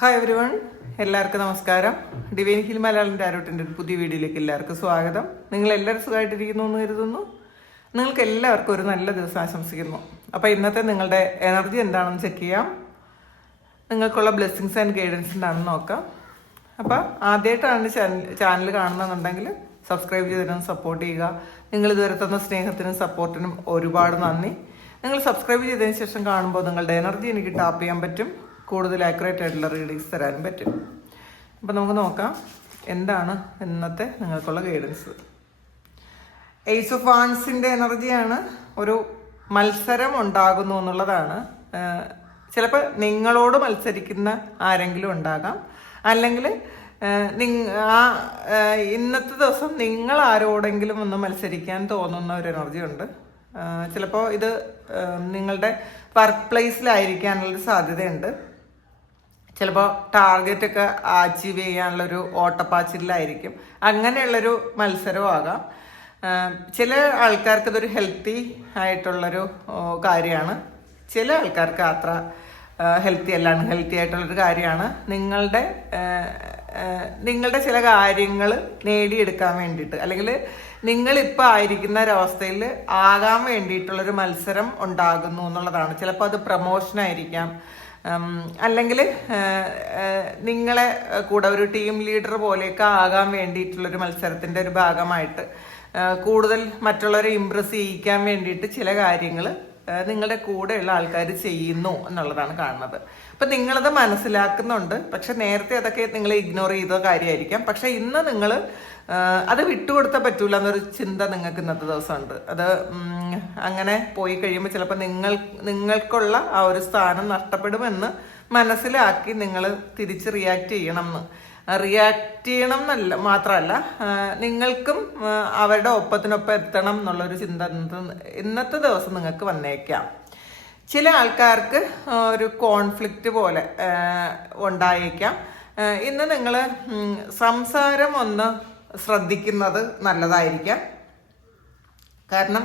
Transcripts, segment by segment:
Hi every one, എല്ലാവർക്കും നമസ്കാരം. Divine hill Malayalam ടാരോട്ടിൻ്റെ ഒരു പുതിയ വീഡിയോയിലേക്ക് എല്ലാവർക്കും സ്വാഗതം. നിങ്ങൾ എല്ലാവരും സുഖമായിട്ടിരിക്കുന്നു എന്ന് കരുതുന്നു. നിങ്ങൾക്ക് എല്ലാവർക്കും ഒരു നല്ല ദിവസം ആശംസിക്കുന്നു. അപ്പോൾ ഇന്നത്തെ നിങ്ങളുടെ എനർജി എന്താണെന്ന് ചെക്ക് ചെയ്യാം. നിങ്ങൾക്കുള്ള ബ്ലെസ്സിങ്സ് ആൻഡ് ഗൈഡൻസ് എന്താണെന്ന് നോക്കാം. അപ്പോൾ ആദ്യമായിട്ടാണ് ചാനൽ കാണുന്നതെന്നുണ്ടെങ്കിൽ സബ്സ്ക്രൈബ് ചെയ്തിരുന്ന് സപ്പോർട്ട് ചെയ്യുക. നിങ്ങൾ ഇതുവരെ തന്ന സ്നേഹത്തിനും സപ്പോർട്ടിനും ഒരുപാട് നന്ദി. നിങ്ങൾ സബ്സ്ക്രൈബ് ചെയ്തതിന് ശേഷം കാണുമ്പോൾ നിങ്ങളുടെ എനർജി എനിക്ക് ടാപ്പ് ചെയ്യാൻ പറ്റും, കൂടുതൽ ആക്യുറേറ്റ് ആയിട്ടുള്ള റീഡിങ്സ് തരാനും പറ്റും. അപ്പം നമുക്ക് നോക്കാം എന്താണ് ഇന്നത്തെ നിങ്ങൾക്കുള്ള ഗൈഡൻസ്. എയ്സ് ഓഫ് വാൻസിൻ്റെ എനർജിയാണ്. ഒരു മത്സരം ഉണ്ടാകുന്നു എന്നുള്ളതാണ്. ചിലപ്പോൾ നിങ്ങളോട് മത്സരിക്കുന്ന ആരെങ്കിലും ഉണ്ടാകാം, അല്ലെങ്കിൽ ഇന്നത്തെ ദിവസം നിങ്ങൾ ആരോടെങ്കിലും ഒന്ന് മത്സരിക്കാൻ തോന്നുന്ന ഒരു എനർജി ഉണ്ട്. ചിലപ്പോൾ ഇത് നിങ്ങളുടെ വർക്ക് പ്ലേസിലായിരിക്കാനുള്ളൊരു സാധ്യതയുണ്ട്. ചിലപ്പോൾ ടാർഗറ്റൊക്കെ അച്ചീവ് ചെയ്യാനുള്ളൊരു ഓട്ടപ്പാച്ചിലായിരിക്കും. അങ്ങനെയുള്ളൊരു മത്സരവും ആകാം. ചില ആൾക്കാർക്ക് ഇതൊരു ഹെൽത്തി ആയിട്ടുള്ളൊരു കാര്യമാണ്, ചില ആൾക്കാർക്ക് അത്ര ഹെൽത്തി അല്ല, അൺഹെൽത്തി ആയിട്ടുള്ളൊരു കാര്യമാണ്. നിങ്ങളുടെ ചില കാര്യങ്ങൾ നേടിയെടുക്കാൻ വേണ്ടിയിട്ട്, അല്ലെങ്കിൽ നിങ്ങളിപ്പോൾ ആയിരിക്കുന്ന ഒരവസ്ഥയിൽ ആകാൻ വേണ്ടിയിട്ടുള്ളൊരു മത്സരം ഉണ്ടാകുന്നു എന്നുള്ളതാണ്. ചിലപ്പോൾ അത് പ്രമോഷനായിരിക്കാം, അല്ലെങ്കിൽ നിങ്ങളെ കൂടെ ഒരു ടീം ലീഡർ പോലെയൊക്കെ ആകാൻ വേണ്ടിയിട്ടുള്ളൊരു മത്സരത്തിൻ്റെ ഒരു ഭാഗമായിട്ട് കൂടുതൽ മറ്റുള്ളവരെ ഇമ്പ്രസ് ചെയ്യിക്കാൻ വേണ്ടിയിട്ട് ചില കാര്യങ്ങൾ നിങ്ങളുടെ കൂടെയുള്ള ആൾക്കാർ ചെയ്യുന്നു എന്നുള്ളതാണ് കാണുന്നത്. അപ്പം നിങ്ങളത് മനസ്സിലാക്കുന്നുണ്ട്, പക്ഷെ നേരത്തെ അതൊക്കെ നിങ്ങൾ ഇഗ്നോർ ചെയ്ത കാര്യമായിരിക്കാം. പക്ഷെ ഇന്ന് നിങ്ങൾ അത് വിട്ടുകൊടുത്താൽ പറ്റൂല എന്നൊരു ചിന്ത നിങ്ങൾക്ക് ഇന്നത്തെ ദിവസമുണ്ട്. അത് അങ്ങനെ പോയി കഴിയുമ്പോൾ ചിലപ്പോൾ നിങ്ങൾക്കുള്ള ആ ഒരു സ്ഥാനം നഷ്ടപ്പെടുമെന്ന് മനസ്സിലാക്കി നിങ്ങൾ തിരിച്ച് റിയാക്ട് ചെയ്യണം എന്നല്ല, മാത്രമല്ല നിങ്ങൾക്കും അവരുടെ ഒപ്പത്തിനൊപ്പം എത്തണം എന്നുള്ളൊരു ചിന്ത ഇന്നത്തെ ദിവസം നിങ്ങൾക്ക് വന്നേക്കാം. ചില ആൾക്കാർക്ക് ഒരു കോൺഫ്ലിക്റ്റ് പോലെ ഉണ്ടായേക്കാം. ഇന്ന് നിങ്ങൾ സംസാരം ഒന്ന് ശ്രദ്ധിക്കുന്നത് നല്ലതായിരിക്കാം. കാരണം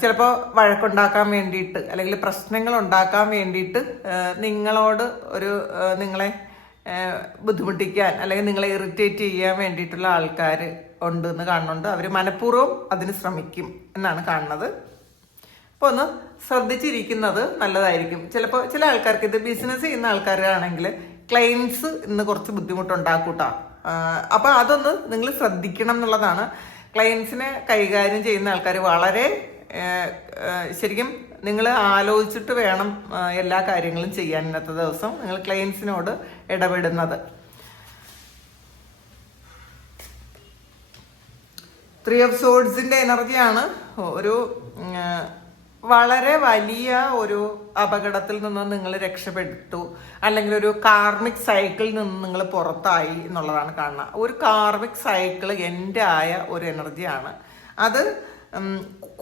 ചിലപ്പോൾ വഴക്കുണ്ടാക്കാൻ വേണ്ടിയിട്ട്, അല്ലെങ്കിൽ പ്രശ്നങ്ങൾ ഉണ്ടാക്കാൻ വേണ്ടിയിട്ട് നിങ്ങളോട് നിങ്ങളെ ബുദ്ധിമുട്ടിക്കാൻ, അല്ലെങ്കിൽ നിങ്ങളെ ഇറിറ്റേറ്റ് ചെയ്യാൻ വേണ്ടിയിട്ടുള്ള ആൾക്കാർ ഉണ്ട് എന്ന് കാണുന്നുണ്ട്. അവർ മനഃപൂർവ്വം അതിന് ശ്രമിക്കും എന്നാണ് കാണുന്നത്. അപ്പോൾ ഒന്ന് ശ്രദ്ധിച്ചിരിക്കുന്നത് നല്ലതായിരിക്കും. ചിലപ്പോൾ ചില ആൾക്കാർക്ക്, ഇത് ബിസിനസ് ചെയ്യുന്ന ആൾക്കാരാണെങ്കിൽ ക്ലയൻസ് ഇന്ന് കുറച്ച് ബുദ്ധിമുട്ടുണ്ടാക്കൂട്ടാ. അപ്പോൾ അതൊന്ന് നിങ്ങൾ ശ്രദ്ധിക്കണം എന്നുള്ളതാണ്. ക്ലയൻസിനെ കൈകാര്യം ചെയ്യുന്ന ആൾക്കാർ വളരെ ശരിക്കും നിങ്ങൾ ആലോചിച്ചിട്ട് വേണം എല്ലാ കാര്യങ്ങളും ചെയ്യാൻ. ഇന്നത്തെ ദിവസം നിങ്ങൾ ക്ലയൻസിനോട് ഇടപെടുന്നത്. 3 ഓഫ് സോഡ്സിൻ്റെ എനർജിയാണ്. ഒരു വളരെ വലിയ ഒരു അപകടത്തിൽ നിന്ന് നിങ്ങൾ രക്ഷപ്പെട്ടു, അല്ലെങ്കിൽ ഒരു കാർമിക് സൈക്കിളിൽ നിന്ന് നിങ്ങൾ പുറത്തായി എന്നുള്ളതാണ് കാണുന്നത്. ഒരു കാർമിക് സൈക്കിൾ എൻഡ് ആയ ഒരു എനർജിയാണ് അത്.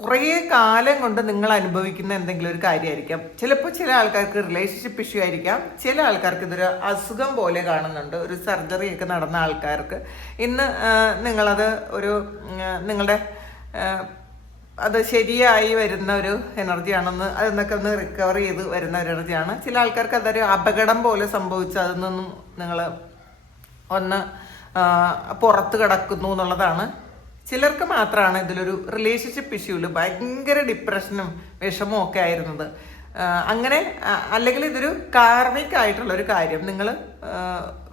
കുറേ കാലം കൊണ്ട് നിങ്ങൾ അനുഭവിക്കുന്ന എന്തെങ്കിലും ഒരു കാര്യമായിരിക്കാം. ചിലപ്പോൾ ചില ആൾക്കാർക്ക് റിലേഷൻഷിപ്പ് ഇഷ്യൂ ആയിരിക്കാം, ചില ആൾക്കാർക്ക് ഇതൊരു അസുഖം പോലെ കാണുന്നുണ്ട്. ഒരു സർജറി ഒക്കെ നടന്ന ആൾക്കാർക്ക് ഇന്ന് നിങ്ങളത് നിങ്ങളുടെ അത് ശരിയായി വരുന്ന ഒരു എനർജിയാണെന്ന്, അതിന്നൊക്കെ ഒന്ന് റിക്കവർ ചെയ്ത് വരുന്ന ഒരു എനർജിയാണ്. ചില ആൾക്കാർക്ക് അതൊരു അപകടം പോലെ സംഭവിച്ച് അതിൽ നിന്നും നിങ്ങൾ ഒന്ന് പുറത്ത് കിടക്കുന്നു എന്നുള്ളതാണ്. ചിലർക്ക് മാത്രമാണ് ഇതിലൊരു റിലേഷൻഷിപ്പ് ഇഷ്യൂവിൽ ഭയങ്കര ഡിപ്രഷനും വിഷമവും ഒക്കെ ആയിരുന്നത്. അങ്ങനെ അല്ലെങ്കിൽ ഇതൊരു കാർമിക് ആയിട്ടുള്ളൊരു കാര്യം, നിങ്ങൾ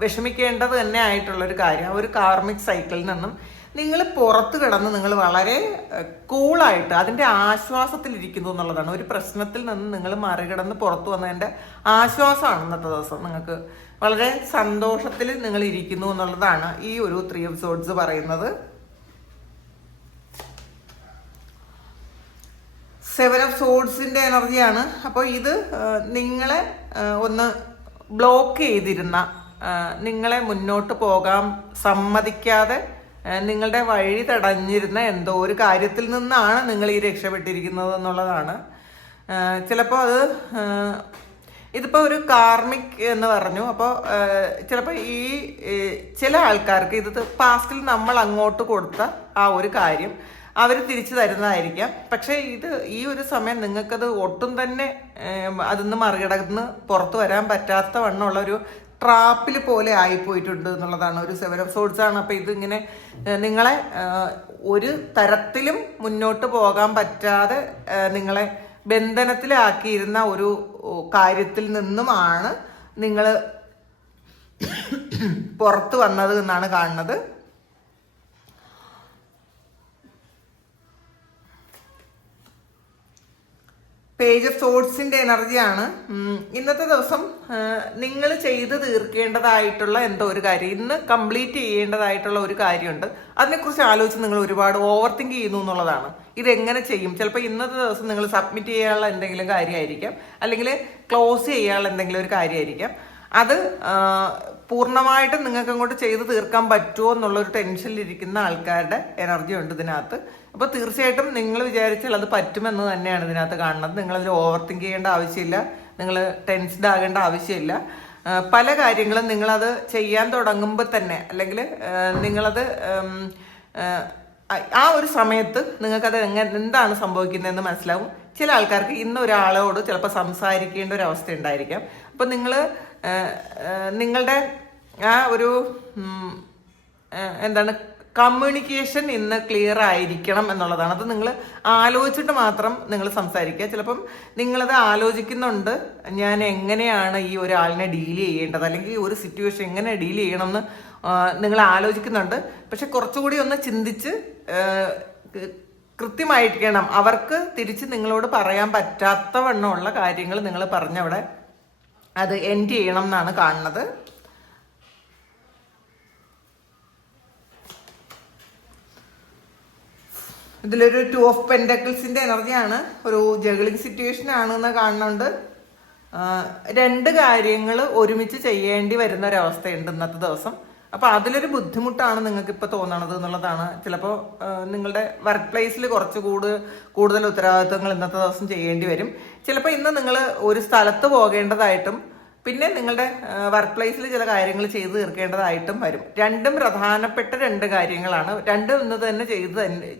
വിഷമിക്കേണ്ടത് തന്നെ ആയിട്ടുള്ളൊരു കാര്യം. ഒരു കാർമിക് സൈക്കിളിൽ നിന്നും നിങ്ങൾ പുറത്ത് കിടന്ന് നിങ്ങൾ വളരെ കൂളായിട്ട് അതിൻ്റെ ആശ്വാസത്തിലിരിക്കുന്നു എന്നുള്ളതാണ്. ഒരു പ്രശ്നത്തിൽ നിന്ന് നിങ്ങൾ മറികടന്ന് പുറത്തു വന്നതിൻ്റെ ആശ്വാസമാണ് ഇന്നത്തെ ദിവസം. നിങ്ങൾക്ക് വളരെ സന്തോഷത്തിൽ നിങ്ങൾ ഇരിക്കുന്നു എന്നുള്ളതാണ് ഈ ഒരു 3 ഓഫ് സോഡ്സ് പറയുന്നത്. 7 ഓഫ് സോഡ്സിൻ്റെ എനർജിയാണ്. അപ്പോൾ ഇത് നിങ്ങളെ ഒന്ന് ബ്ലോക്ക് ചെയ്തിരുന്ന, നിങ്ങളെ മുന്നോട്ട് പോകാൻ സമ്മതിക്കാതെ നിങ്ങളുടെ വഴി തടഞ്ഞിരുന്ന എന്തോ ഒരു കാര്യത്തിൽ നിന്നാണ് നിങ്ങൾ ഈ രക്ഷപ്പെട്ടിരിക്കുന്നത് എന്നുള്ളതാണ്. ചിലപ്പോൾ ഇതിപ്പോൾ ഒരു കാർമിക് എന്ന് പറഞ്ഞു. അപ്പോൾ ചിലപ്പോൾ ചില ആൾക്കാർക്ക് ഇത് പാസ്റ്റിൽ നമ്മൾ അങ്ങോട്ട് കൊടുത്ത ആ ഒരു കാര്യം അവർ തിരിച്ചു തരുന്നതായിരിക്കാം. പക്ഷേ ഈ ഒരു സമയം നിങ്ങൾക്കത് ഒട്ടും തന്നെ അതിൽ നിന്ന് മറികടന്ന് പുറത്തു വരാൻ പറ്റാത്ത വണ്ണമുള്ളൊരു ട്രാപ്പിൽ പോലെ ആയിപ്പോയിട്ടുണ്ട് എന്നുള്ളതാണ്. ഒരു 7 ഓഫ് സോഡ്സ് ആണ്. അപ്പം ഇതിങ്ങനെ നിങ്ങളെ ഒരു തരത്തിലും മുന്നോട്ട് പോകാൻ പറ്റാതെ നിങ്ങളെ ബന്ധനത്തിലാക്കിയിരുന്ന ഒരു കാര്യത്തിൽ നിന്നുമാണ് നിങ്ങൾ പുറത്ത് വന്നത് എന്നാണ് കാണുന്നത്. പേജ് ഓഫ് സോഡ്സിന്റെ എനർജിയാണ്. ഇന്നത്തെ ദിവസം നിങ്ങൾ ചെയ്ത് തീർക്കേണ്ടതായിട്ടുള്ള എന്തോ ഒരു കാര്യം, ഇന്ന് കംപ്ലീറ്റ് ചെയ്യേണ്ടതായിട്ടുള്ള ഒരു കാര്യമുണ്ട്. അതിനെക്കുറിച്ച് ആലോചിച്ച് നിങ്ങൾ ഒരുപാട് ഓവർ തിങ്ക് ചെയ്യുന്നു എന്നുള്ളതാണ്. ഇതെങ്ങനെ ചെയ്യും? ചിലപ്പോൾ ഇന്നത്തെ ദിവസം നിങ്ങൾ സബ്മിറ്റ് ചെയ്യാനുള്ള എന്തെങ്കിലും കാര്യമായിരിക്കാം, അല്ലെങ്കിൽ ക്ലോസ് ചെയ്യാനുള്ള എന്തെങ്കിലും ഒരു കാര്യമായിരിക്കാം. അത് പൂർണ്ണമായിട്ടും നിങ്ങൾക്ക് അങ്ങോട്ട് ചെയ്ത് തീർക്കാൻ പറ്റുമോ എന്നുള്ളൊരു ടെൻഷനിലിരിക്കുന്ന ആൾക്കാരുടെ എനർജി ഉണ്ട് ഇതിനകത്ത്. അപ്പോൾ തീർച്ചയായിട്ടും നിങ്ങൾ വിചാരിച്ചാൽ അത് പറ്റുമെന്ന് തന്നെയാണ് ഇതിനകത്ത് കാണുന്നത്. നിങ്ങളതിൽ ഓവർ തിങ്ക് ചെയ്യേണ്ട ആവശ്യമില്ല, നിങ്ങൾ ടെൻസ്ഡ് ആകേണ്ട ആവശ്യമില്ല. പല കാര്യങ്ങളും നിങ്ങളത് ചെയ്യാൻ തുടങ്ങുമ്പോൾ തന്നെ, അല്ലെങ്കിൽ നിങ്ങളത് ആ ഒരു സമയത്ത് നിങ്ങൾക്കത് എന്താണ് സംഭവിക്കുന്നതെന്ന് മനസ്സിലാവും. ചില ആൾക്കാർക്ക് ഇന്ന് ഒരാളോട് ചിലപ്പോൾ സംസാരിക്കേണ്ട ഒരു അവസ്ഥ ഉണ്ടായിരിക്കാം. അപ്പം നിങ്ങളുടെ ആ ഒരു എന്താണ് കമ്മ്യൂണിക്കേഷൻ ഇന്ന് ക്ലിയർ ആയിരിക്കണം എന്നുള്ളതാണ്. അത് നിങ്ങൾ ആലോചിച്ചിട്ട് മാത്രം നിങ്ങൾ സംസാരിക്കുക. ചിലപ്പം നിങ്ങളത് ആലോചിക്കുന്നുണ്ട്, ഞാൻ എങ്ങനെയാണ് ഈ ഒരാളിനെ ഡീൽ ചെയ്യേണ്ടത്, അല്ലെങ്കിൽ ഈ ഒരു സിറ്റുവേഷൻ എങ്ങനെ ഡീൽ ചെയ്യണമെന്ന് നിങ്ങൾ ആലോചിക്കുന്നുണ്ട്. പക്ഷെ കുറച്ചുകൂടി ഒന്ന് ചിന്തിച്ച് കൃത്യമായിരിക്കണം. അവർക്ക് തിരിച്ച് നിങ്ങളോട് പറയാൻ പറ്റാത്ത വണ്ണമുള്ള കാര്യങ്ങൾ നിങ്ങൾ പറഞ്ഞവിടെ അത് എൻഡ് ചെയ്യണം എന്നാണ് കാണുന്നത്. ഇതിലൊരു 2 ഓഫ് പെൻഡക്കിൾസിന്റെ എനർജിയാണ്. ഒരു ജഗ്ലിംഗ് സിറ്റുവേഷൻ ആണെന്ന് കാണുന്നുണ്ട്. 2 കാര്യങ്ങൾ ഒരുമിച്ച് ചെയ്യേണ്ടി വരുന്ന ഒരവസ്ഥയുണ്ട് ഇന്നത്തെ ദിവസം. അപ്പോൾ അതിലൊരു ബുദ്ധിമുട്ടാണ് നിങ്ങൾക്ക് ഇപ്പോൾ തോന്നണത് എന്നുള്ളതാണ്. ചിലപ്പോൾ നിങ്ങളുടെ വർക്ക് പ്ലേസിൽ കുറച്ച് കൂടുതൽ ഉത്തരവാദിത്വങ്ങൾ ഇന്നത്തെ ദിവസം ചെയ്യേണ്ടി വരും. ചിലപ്പോൾ ഇന്ന് നിങ്ങൾ ഒരു സ്ഥലത്ത് പോകേണ്ടതായിട്ടും പിന്നെ നിങ്ങളുടെ വർക്ക് പ്ലേസിൽ ചില കാര്യങ്ങൾ ചെയ്ത് തീർക്കേണ്ടതായിട്ടും വരും. രണ്ടും പ്രധാനപ്പെട്ട 2 കാര്യങ്ങളാണ്. രണ്ടും ഇന്ന് തന്നെ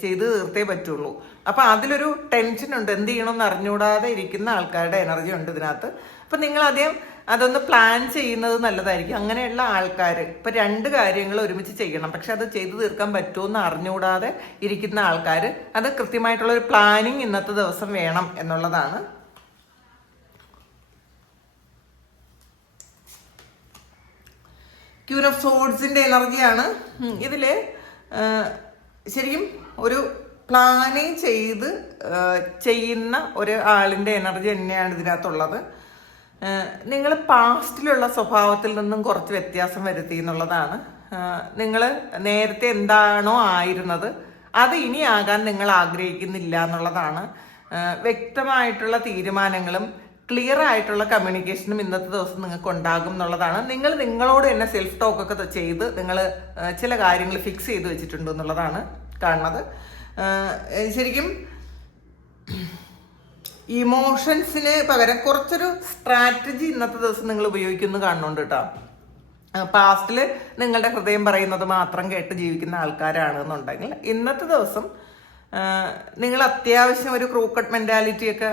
ചെയ്ത് തീർത്തേ പറ്റുള്ളൂ. അപ്പം അതിലൊരു ടെൻഷനുണ്ട്. എന്ത് ചെയ്യണമെന്ന് അറിഞ്ഞുകൂടാതെ ഇരിക്കുന്ന ആൾക്കാരുടെ എനർജി ഉണ്ട് ഇതിനകത്ത്. അപ്പം നിങ്ങൾ ആദ്യം അതൊന്ന് പ്ലാൻ ചെയ്യുന്നത് നല്ലതായിരിക്കും. അങ്ങനെയുള്ള ആൾക്കാർ ഇപ്പം 2 കാര്യങ്ങൾ ഒരുമിച്ച് ചെയ്യണം, പക്ഷെ അത് ചെയ്തു തീർക്കാൻ പറ്റുമെന്ന് അറിഞ്ഞുകൂടാതെ ഇരിക്കുന്ന ആൾക്കാർ അത് കൃത്യമായിട്ടുള്ളൊരു പ്ലാനിങ് ഇന്നത്തെ ദിവസം വേണം എന്നുള്ളതാണ്. ക്യൂൻ ഓഫ് സോഡ്സിന്റെ എനർജിയാണ്. ഇതില് ശരിക്കും ഒരു പ്ലാനിങ് ചെയ്ത് ചെയ്യുന്ന ഒരു ആളിന്റെ എനർജി തന്നെയാണ് ഇതിനകത്തുള്ളത്. നിങ്ങൾ പാസ്റ്റിലുള്ള സ്വഭാവത്തിൽ നിന്നും കുറച്ച് വ്യത്യാസം വരുത്തി എന്നുള്ളതാണ്. നിങ്ങൾ നേരത്തെ എന്താണോ ആയിരുന്നത് അത് ഇനി ആകാൻ നിങ്ങൾ ആഗ്രഹിക്കുന്നില്ല എന്നുള്ളതാണ്. വ്യക്തമായിട്ടുള്ള തീരുമാനങ്ങളും ക്ലിയർ ആയിട്ടുള്ള കമ്മ്യൂണിക്കേഷനും ഇന്നത്തെ ദിവസം നിങ്ങൾക്ക് ഉണ്ടാകും എന്നുള്ളതാണ്. നിങ്ങൾ നിങ്ങളോട് തന്നെ സെൽഫ് ടോക്കൊക്കെ ചെയ്ത് നിങ്ങൾ ചില കാര്യങ്ങൾ ഫിക്സ് ചെയ്ത് വെച്ചിട്ടുണ്ട് എന്നുള്ളതാണ് കാണുന്നത്. ശരിക്കും ഇമോഷൻസിന് പകരം കുറച്ചൊരു സ്ട്രാറ്റജി ഇന്നത്തെ ദിവസം നിങ്ങൾ ഉപയോഗിക്കുന്നു കാണുന്നുണ്ട് കേട്ടോ. പാസ്റ്റിൽ നിങ്ങളുടെ ഹൃദയം പറയുന്നത് മാത്രം കേട്ട് ജീവിക്കുന്ന ആൾക്കാരാണെന്നുണ്ടെങ്കിൽ ഇന്നത്തെ ദിവസം നിങ്ങൾ അത്യാവശ്യം ഒരു ക്രൂക്കട്ട് മെന്റാലിറ്റി ഒക്കെ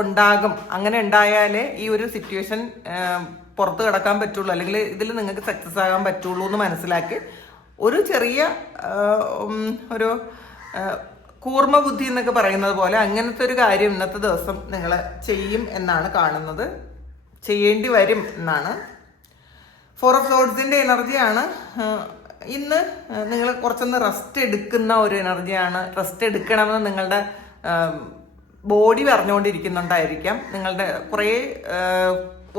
ഉണ്ടാകും. അങ്ങനെ ഉണ്ടായാലേ ഈ ഒരു സിറ്റുവേഷൻ പുറത്ത് കിടക്കാൻ പറ്റുള്ളൂ, അല്ലെങ്കിൽ ഇതിൽ നിങ്ങൾക്ക് സക്സസ് ആകാൻ പറ്റുള്ളൂ എന്ന് മനസ്സിലാക്കി ഒരു ചെറിയ ഒരു കൂർമ്മ ബുദ്ധി എന്നൊക്കെ പറയുന്നത് പോലെ അങ്ങനത്തെ ഒരു കാര്യം ഇന്നത്തെ ദിവസം നിങ്ങൾ ചെയ്യും എന്നാണ് കാണുന്നത്. ചെയ്യേണ്ടി വരും എന്നാണ്. 4 ഓഫ് സോഡ്സിന്റെ എനർജിയാണ്. ഇന്ന് നിങ്ങൾ കുറച്ചൊന്ന് റെസ്റ്റ് എടുക്കുന്ന ഒരു എനർജിയാണ്. റെസ്റ്റ് എടുക്കണമെന്ന് നിങ്ങളുടെ ബോഡി പറഞ്ഞുകൊണ്ടിരിക്കുന്നുണ്ടായിരിക്കാം. നിങ്ങളുടെ കുറേ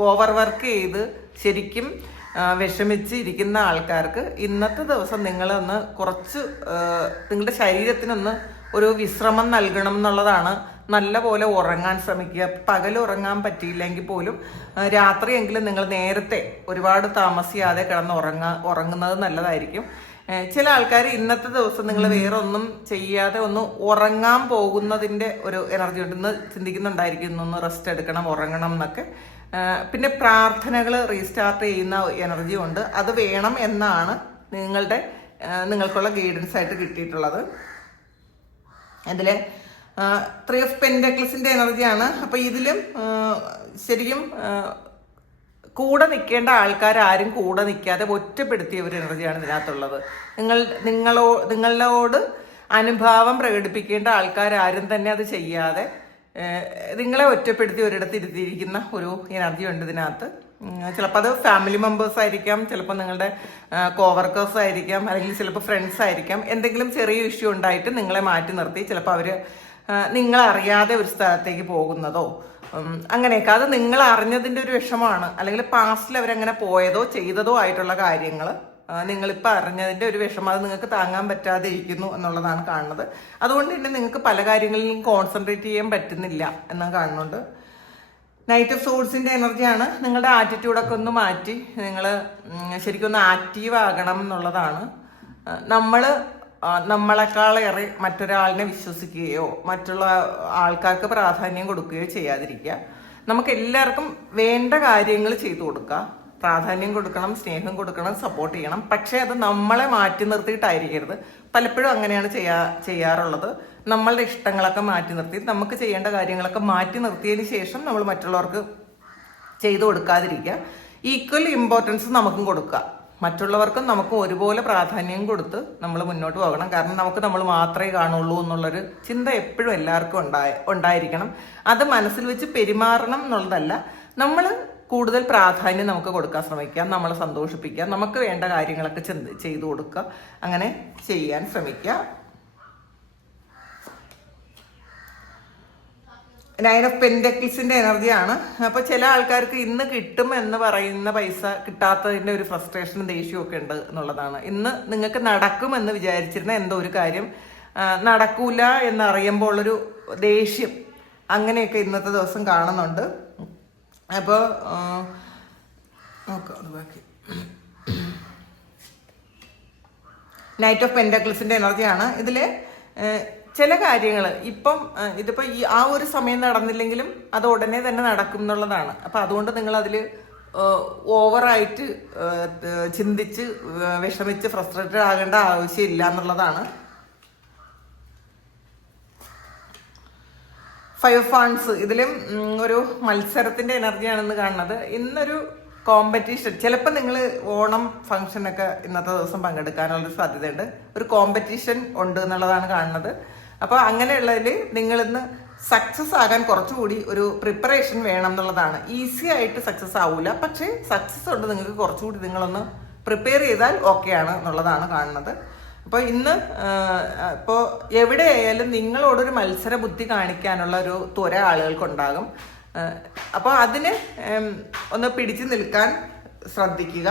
ഓവർ വർക്ക് ചെയ്ത് ശരിക്കും വിഷമിച്ച് ഇരിക്കുന്ന ആൾക്കാർക്ക് ഇന്നത്തെ ദിവസം നിങ്ങളൊന്ന് കുറച്ച് നിങ്ങളുടെ ശരീരത്തിനൊന്ന് ഒരു വിശ്രമം നൽകണം എന്നുള്ളതാണ്. നല്ല പോലെ ഉറങ്ങാൻ ശ്രമിക്കുക. പകൽ ഉറങ്ങാൻ പറ്റിയില്ലെങ്കിൽ പോലും രാത്രിയെങ്കിലും നിങ്ങൾ നേരത്തെ ഒരുപാട് താമസിയാതെ ഉറങ്ങുന്നത് നല്ലതായിരിക്കും. ചില ആൾക്കാർ ഇന്നത്തെ ദിവസം നിങ്ങൾ വേറെ ഒന്നും ചെയ്യാതെ ഒന്ന് ഉറങ്ങാൻ പോകുന്നതിൻ്റെ ഒരു എനർജി ഉണ്ട്. ഇന്ന് ചിന്തിക്കുന്നുണ്ടായിരിക്കും ഇന്നൊന്ന് റെസ്റ്റ് എടുക്കണം, ഉറങ്ങണം എന്നൊക്കെ. പിന്നെ പ്രാർത്ഥനകൾ റീസ്റ്റാർട്ട് ചെയ്യുന്ന എനർജി ഉണ്ട്. അത് വേണം എന്നാണ് നിങ്ങൾക്കുള്ള ഗൈഡൻസ് ആയിട്ട് കിട്ടിയിട്ടുള്ളത്. അതിൽ 3 ഓഫ് പെൻഡക്കിൾസിന്റെ എനർജിയാണ്. അപ്പോൾ ഇതിലും ശരിക്കും കൂടെ നിൽക്കേണ്ട ആൾക്കാർ ആരും കൂടെ നിൽക്കാതെ ഒറ്റപ്പെടുത്തിയ ഒരു എനർജിയാണ് ഇതിനകത്തുള്ളത്. നിങ്ങളോട് അനുഭാവം പ്രകടിപ്പിക്കേണ്ട ആൾക്കാരും തന്നെ അത് ചെയ്യാതെ നിങ്ങളെ ഒറ്റപ്പെടുത്തി ഒരിടത്ത് ഇരുത്തിയിരിക്കുന്ന ഒരു എനർജി ഉണ്ട് ഇതിനകത്ത്. ചിലപ്പോൾ അത് ഫാമിലി മെമ്പേഴ്സ് ആയിരിക്കാം, ചിലപ്പോൾ നിങ്ങളുടെ കോവർക്കേഴ്സ് ആയിരിക്കാം, അല്ലെങ്കിൽ ചിലപ്പോൾ ഫ്രണ്ട്സ് ആയിരിക്കാം. എന്തെങ്കിലും ചെറിയ ഇഷ്യൂ ഉണ്ടായിട്ട് നിങ്ങളെ മാറ്റി നിർത്തി ചിലപ്പോൾ അവർ നിങ്ങളറിയാതെ ഒരു സ്ഥലത്തേക്ക് പോകുന്നതോ അങ്ങനെയൊക്കെ. അത് നിങ്ങൾ അറിഞ്ഞതിൻ്റെ ഒരു വിഷമമാണ്, അല്ലെങ്കിൽ പാസ്റ്റിൽ അവരങ്ങനെ പോയതോ ചെയ്തതോ ആയിട്ടുള്ള കാര്യങ്ങൾ നിങ്ങളിപ്പോൾ അറിഞ്ഞതിൻ്റെ ഒരു വിഷമം അത് നിങ്ങൾക്ക് താങ്ങാൻ പറ്റാതെ ഇരിക്കുന്നു എന്നുള്ളതാണ് കാണുന്നത്. അതുകൊണ്ട് തന്നെ നിങ്ങൾക്ക് പല കാര്യങ്ങളിലും കോൺസെൻട്രേറ്റ് ചെയ്യാൻ പറ്റുന്നില്ല എന്ന് കാണുന്നുണ്ട്. നൈറ്റ് ഓഫ് സോഴ്സിൻ്റെ എനർജിയാണ്. നിങ്ങളുടെ ആറ്റിറ്റ്യൂഡൊക്കെ ഒന്ന് മാറ്റി നിങ്ങൾ ശരിക്കും ഒന്ന് ആക്റ്റീവ് ആകണം എന്നുള്ളതാണ്. നമ്മളെക്കാളേറെ മറ്റൊരാളിനെ വിശ്വസിക്കുകയോ മറ്റുള്ള ആൾക്കാർക്ക് പ്രാധാന്യം കൊടുക്കുകയോ ചെയ്യാതിരിക്കുക. നമുക്ക് എല്ലാവർക്കും വേണ്ട കാര്യങ്ങൾ ചെയ്തു കൊടുക്കുക, പ്രാധാന്യം കൊടുക്കണം, സ്നേഹം കൊടുക്കണം, സപ്പോർട്ട് ചെയ്യണം. പക്ഷേ അത് നമ്മളെ മാറ്റി നിർത്തിയിട്ടായിരിക്കരുത്. പലപ്പോഴും അങ്ങനെയാണ് ചെയ്യാറുള്ളത്. നമ്മളുടെ ഇഷ്ടങ്ങളൊക്കെ മാറ്റി നിർത്തി നമുക്ക് ചെയ്യേണ്ട കാര്യങ്ങളൊക്കെ മാറ്റി നിർത്തിയതിന് ശേഷം നമ്മൾ മറ്റുള്ളവർക്ക് ചെയ്തു കൊടുക്കാതിരിക്കുക. ഈക്വൽ ഇമ്പോർട്ടൻസ് നമുക്കും കൊടുക്കുക. മറ്റുള്ളവർക്കും നമുക്കും ഒരുപോലെ പ്രാധാന്യം കൊടുത്ത് നമ്മൾ മുന്നോട്ട് പോകണം. കാരണം നമ്മൾ മാത്രമേ കാണുള്ളൂ എന്നുള്ളൊരു ചിന്ത എപ്പോഴും എല്ലാവർക്കും ഉണ്ടായിരിക്കണം. അത് മനസ്സിൽ വെച്ച് പെരുമാറണം എന്നുള്ളതല്ല, നമ്മൾ കൂടുതൽ പ്രാധാന്യം നമുക്ക് കൊടുക്കാൻ ശ്രമിക്കുക, നമ്മളെ സന്തോഷിപ്പിക്കുക, നമുക്ക് വേണ്ട കാര്യങ്ങളൊക്കെ ചെയ്തു കൊടുക്കുക, അങ്ങനെ ചെയ്യാൻ ശ്രമിക്കുക. 9 ഓഫ് പെന്റക്കിൾസിന്റെ എനർജിയാണ്. അപ്പോൾ ചില ആൾക്കാർക്ക് ഇന്ന് കിട്ടും എന്ന് പറയുന്ന പൈസ കിട്ടാത്തതിന്റെ ഒരു ഫ്രസ്ട്രേഷനും ദേഷ്യവും ഒക്കെ ഉണ്ട് എന്നുള്ളതാണ്. ഇന്ന് നിങ്ങൾക്ക് നടക്കുമെന്ന് വിചാരിച്ചിരുന്ന എന്തോ ഒരു കാര്യം നടക്കൂല എന്നറിയുമ്പോൾ ഉള്ളൊരു ദേഷ്യം, അങ്ങനെയൊക്കെ ഇന്നത്തെ ദിവസം കാണുന്നുണ്ട്. അപ്പോൾ ബാക്കി നൈറ്റ് ഓഫ് പെന്റക്കിൾസിന്റെ എനർജിയാണ്. ഇതിൽ ചില കാര്യങ്ങൾ ഇതിപ്പോൾ ആ ഒരു സമയം നടന്നില്ലെങ്കിലും അത് ഉടനെ തന്നെ നടക്കും എന്നുള്ളതാണ്. അപ്പം അതുകൊണ്ട് നിങ്ങൾ അതിൽ ഓവറായിട്ട് ചിന്തിച്ച് വിഷമിച്ച് ഫ്രസ്ട്രേറ്റഡ് ആകേണ്ട ആവശ്യമില്ല എന്നുള്ളതാണ്. 5 ഓഫ് വാണ്ട്സ് ഇതിലും ഒരു മത്സരത്തിന്റെ എനർജിയാണെന്ന് കാണുന്നത്. ഇന്നൊരു കോമ്പറ്റീഷൻ, ചിലപ്പോൾ നിങ്ങൾ ഓണം ഫംഗ്ഷനൊക്കെ ഇന്നത്തെ ദിവസം പങ്കെടുക്കാനുള്ളൊരു സാധ്യതയുണ്ട്. ഒരു കോമ്പറ്റീഷൻ ഉണ്ട് എന്നുള്ളതാണ് കാണുന്നത്. അപ്പോൾ അങ്ങനെയുള്ളതിൽ നിങ്ങളിന്ന് സക്സസ് ആകാൻ കുറച്ചുകൂടി ഒരു പ്രിപ്പറേഷൻ വേണം എന്നുള്ളതാണ്. ഈസി ആയിട്ട് സക്സസ് ആവില്ല, പക്ഷേ സക്സസ് കൊണ്ട് നിങ്ങൾക്ക് കുറച്ചുകൂടി നിങ്ങളൊന്ന് പ്രിപ്പയർ ചെയ്താൽ ഓക്കെയാണ് എന്നുള്ളതാണ് കാണുന്നത്. അപ്പോൾ ഇന്ന് ഇപ്പോൾ എവിടെയായാലും നിങ്ങളോടൊരു മത്സര ബുദ്ധി കാണിക്കാനുള്ള ഒരു ത്വര ആളുകൾക്കുണ്ടാകും. അപ്പോൾ അതിന് ഒന്ന് പിടിച്ചു നിൽക്കാൻ ശ്രദ്ധിക്കുക.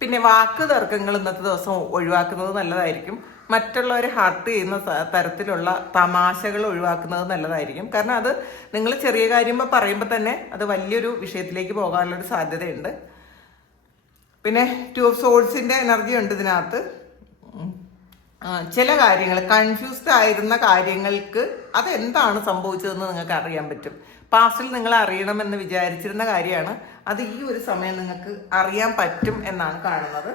പിന്നെ വാക്ക് തർക്കങ്ങൾ ഇന്നത്തെ ദിവസം ഒഴിവാക്കുന്നത് നല്ലതായിരിക്കും. മറ്റുള്ളവരെ ഹർട്ട് ചെയ്യുന്ന തരത്തിലുള്ള തമാശകൾ ഒഴിവാക്കുന്നത് നല്ലതായിരിക്കും. കാരണം അത് നിങ്ങൾ ചെറിയ കാര്യം പറയുമ്പോൾ തന്നെ അത് വലിയൊരു വിഷയത്തിലേക്ക് പോകാനുള്ളൊരു സാധ്യതയുണ്ട്. പിന്നെ 2 ഓഫ് സോഴ്സിൻ്റെ എനർജി ഉണ്ട് ഇതിനകത്ത്. ചില കാര്യങ്ങൾ കൺഫ്യൂസ്ഡ് ആയിരുന്ന കാര്യങ്ങൾക്ക് അതെന്താണ് സംഭവിച്ചതെന്ന് നിങ്ങൾക്ക് അറിയാൻ പറ്റും. പാസ്റ്റിൽ നിങ്ങൾ അറിയണമെന്ന് വിചാരിച്ചിരുന്ന കാര്യമാണ്, അത് ഈ ഒരു സമയം നിങ്ങൾക്ക് അറിയാൻ പറ്റും എന്നാണ് കാണുന്നത്.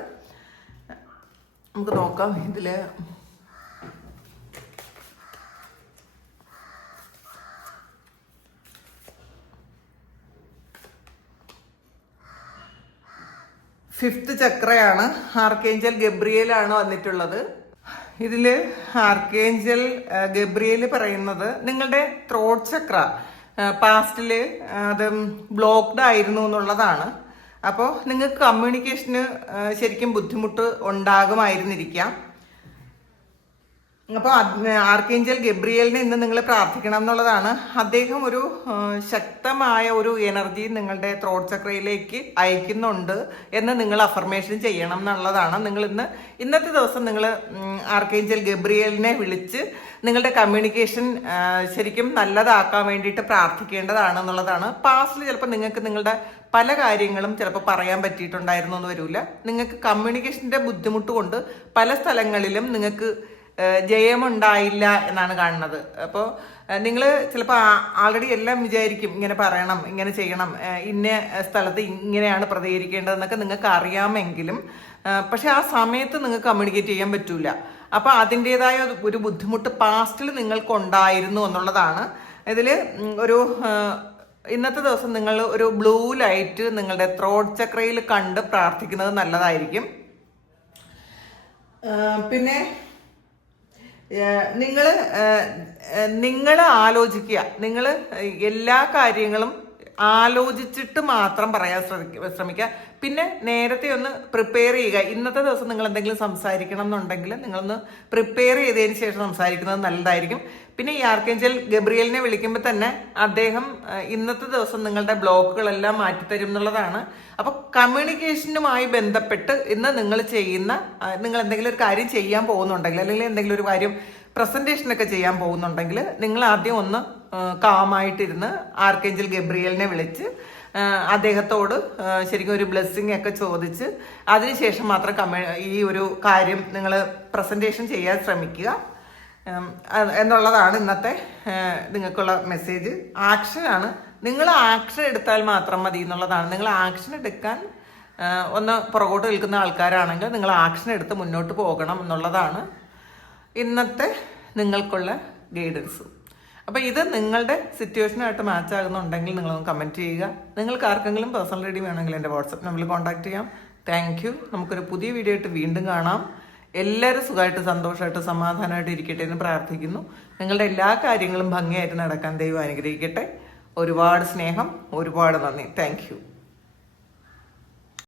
നമുക്ക് നോക്കാം. ഇതില് ഫിഫ്ത്ത് ചക്രയാണ്. ആർക്കേഞ്ചൽ ഗബ്രിയേലാണ് വന്നിട്ടുള്ളത്. ഇതില് ആർക്കേഞ്ചൽ ഗബ്രിയേൽ പറയുന്നത് നിങ്ങളുടെ ത്രോട്ട് ചക്ര പാസ്റ്റില് അത് ബ്ലോക്ക്ഡ് ആയിരുന്നു എന്നുള്ളതാണ്. അപ്പോൾ നിങ്ങൾക്ക് കമ്മ്യൂണിക്കേഷന് ശരിക്കും ബുദ്ധിമുട്ട് ഉണ്ടാകുമായിരുന്നിരിക്കാം. അപ്പോൾ ആർക്കേഞ്ചൽ ഗബ്രിയേലിനെ ഇന്ന് നിങ്ങൾ പ്രാർത്ഥിക്കണം എന്നുള്ളതാണ്. അദ്ദേഹം ഒരു ശക്തമായ ഒരു എനർജി നിങ്ങളുടെ ത്രോട്ട് ചക്രയിലേക്ക് അയക്കുന്നുണ്ട് എന്ന് നിങ്ങൾ അഫർമേഷൻ ചെയ്യണം എന്നുള്ളതാണ്. നിങ്ങൾ ഇന്നത്തെ ദിവസം നിങ്ങൾ ആർക്കേഞ്ചൽ ഗബ്രിയേലിനെ വിളിച്ച് നിങ്ങളുടെ കമ്മ്യൂണിക്കേഷൻ ശരിക്കും നല്ലതാക്കാൻ വേണ്ടിയിട്ട് പ്രാർത്ഥിക്കേണ്ടതാണ് എന്നുള്ളതാണ്. പാസ്റ്റിൽ ചിലപ്പോൾ നിങ്ങൾക്ക് നിങ്ങളുടെ പല കാര്യങ്ങളും ചിലപ്പോൾ പറയാൻ പറ്റിയിട്ടുണ്ടായിരുന്നു എന്ന് വരില്ല. നിങ്ങൾക്ക് കമ്മ്യൂണിക്കേഷൻ്റെ ബുദ്ധിമുട്ട് കൊണ്ട് പല സ്ഥലങ്ങളിലും നിങ്ങൾക്ക് ജയമുണ്ടായില്ല എന്നാണ് കാണുന്നത്. അപ്പോൾ നിങ്ങൾ ചിലപ്പോൾ ആൾറെഡി എല്ലാം വിചാരിക്കും, ഇങ്ങനെ പറയണം, ഇങ്ങനെ ചെയ്യണം, ഇന്ന സ്ഥലത്ത് ഇങ്ങനെയാണ് പ്രതികരിക്കേണ്ടതെന്നൊക്കെ നിങ്ങൾക്ക് അറിയാമെങ്കിലും പക്ഷെ ആ സമയത്ത് നിങ്ങൾക്ക് കമ്മ്യൂണിക്കേറ്റ് ചെയ്യാൻ പറ്റൂല. അപ്പോൾ അതിൻ്റെതായ ഒരു ബുദ്ധിമുട്ട് പാസ്റ്റിൽ നിങ്ങൾക്കുണ്ടായിരുന്നു എന്നുള്ളതാണ്. ഇതിൽ ഒരു ഇന്നത്തെ ദിവസം നിങ്ങൾ ഒരു ബ്ലൂ ലൈറ്റ് നിങ്ങളുടെ ത്രോട്ട് ചക്രയിൽ കണ്ട് പ്രാർത്ഥിക്കുന്നത് നല്ലതായിരിക്കും. പിന്നെ നിങ്ങൾ ആലോചിക്കുക, നിങ്ങൾ എല്ലാ കാര്യങ്ങളും ആലോചിച്ചിട്ട് മാത്രം പറയാൻ ശ്രമിക്കുക. പിന്നെ നേരത്തെ ഒന്ന് പ്രിപ്പയർ ചെയ്യുക. ഇന്നത്തെ ദിവസം നിങ്ങൾ എന്തെങ്കിലും സംസാരിക്കണം എന്നുണ്ടെങ്കിൽ നിങ്ങളൊന്ന് പ്രിപ്പയർ ചെയ്തതിന് ശേഷം സംസാരിക്കുന്നത് നല്ലതായിരിക്കും. പിന്നെ ഈ ആർക്കേഞ്ചൽ ഗബ്രിയലിനെ വിളിക്കുമ്പോൾ തന്നെ അദ്ദേഹം ഇന്നത്തെ ദിവസം നിങ്ങളുടെ ബ്ലോക്കുകളെല്ലാം മാറ്റിത്തരും എന്നുള്ളതാണ്. അപ്പോൾ കമ്മ്യൂണിക്കേഷനുമായി ബന്ധപ്പെട്ട് ഇന്ന് നിങ്ങൾ എന്തെങ്കിലും ഒരു കാര്യം ചെയ്യാൻ പോകുന്നുണ്ടെങ്കിൽ, അല്ലെങ്കിൽ എന്തെങ്കിലും ഒരു കാര്യം പ്രസന്റേഷനൊക്കെ ചെയ്യാൻ പോകുന്നുണ്ടെങ്കിൽ, നിങ്ങൾ ആദ്യം ഒന്ന് കാമായിട്ടിരുന്ന് ആർക്കേഞ്ചൽ ഗബ്രിയലിനെ വിളിച്ച് അദ്ദേഹത്തോട് ശരിക്കും ഒരു ബ്ലെസ്സിങ് ഒക്കെ ചോദിച്ച് അതിനുശേഷം മാത്രം ഈ ഒരു കാര്യം നിങ്ങൾ പ്രസന്റേഷൻ ചെയ്യാൻ ശ്രമിക്കുക എന്നുള്ളതാണ് ഇന്നത്തെ നിങ്ങൾക്കുള്ള മെസ്സേജ്. ആക്ഷനാണ്, നിങ്ങൾ ആക്ഷൻ എടുത്താൽ മാത്രം മതി എന്നുള്ളതാണ്. നിങ്ങൾ ആക്ഷൻ എടുക്കാൻ ഒന്ന് പുറകോട്ട് നിൽക്കുന്ന ആൾക്കാരാണെങ്കിൽ നിങ്ങൾ ആക്ഷൻ എടുത്ത് മുന്നോട്ട് പോകണം എന്നുള്ളതാണ് ഇന്നത്തെ നിങ്ങൾക്കുള്ള ഗൈഡൻസ്. അപ്പോൾ ഇത് നിങ്ങളുടെ സിറ്റുവേഷനായിട്ട് മാച്ച് ആകുന്നുണ്ടെങ്കിൽ നിങ്ങളൊന്ന് കമൻറ്റ് ചെയ്യുക. നിങ്ങൾക്ക് ആർക്കെങ്കിലും പേഴ്സണൽ റീഡിംഗ് വേണമെങ്കിൽ എൻ്റെ വാട്സപ്പ് നമ്പറിൽ കോൺടാക്ട് ചെയ്യാം. Thank you. നമുക്കൊരു പുതിയ വീഡിയോ ആയിട്ട് വീണ്ടും കാണാം. എല്ലാവരും സുഖമായിട്ട് സന്തോഷമായിട്ട് സമാധാനമായിട്ട് ഇരിക്കട്ടെ എന്ന് പ്രാർത്ഥിക്കുന്നു. നിങ്ങളുടെ എല്ലാ കാര്യങ്ങളും ഭംഗിയായിട്ട് നടക്കാൻ ദൈവം അനുഗ്രഹിക്കട്ടെ. ഒരുപാട് സ്നേഹം, ഒരുപാട് നന്ദി. Thank you.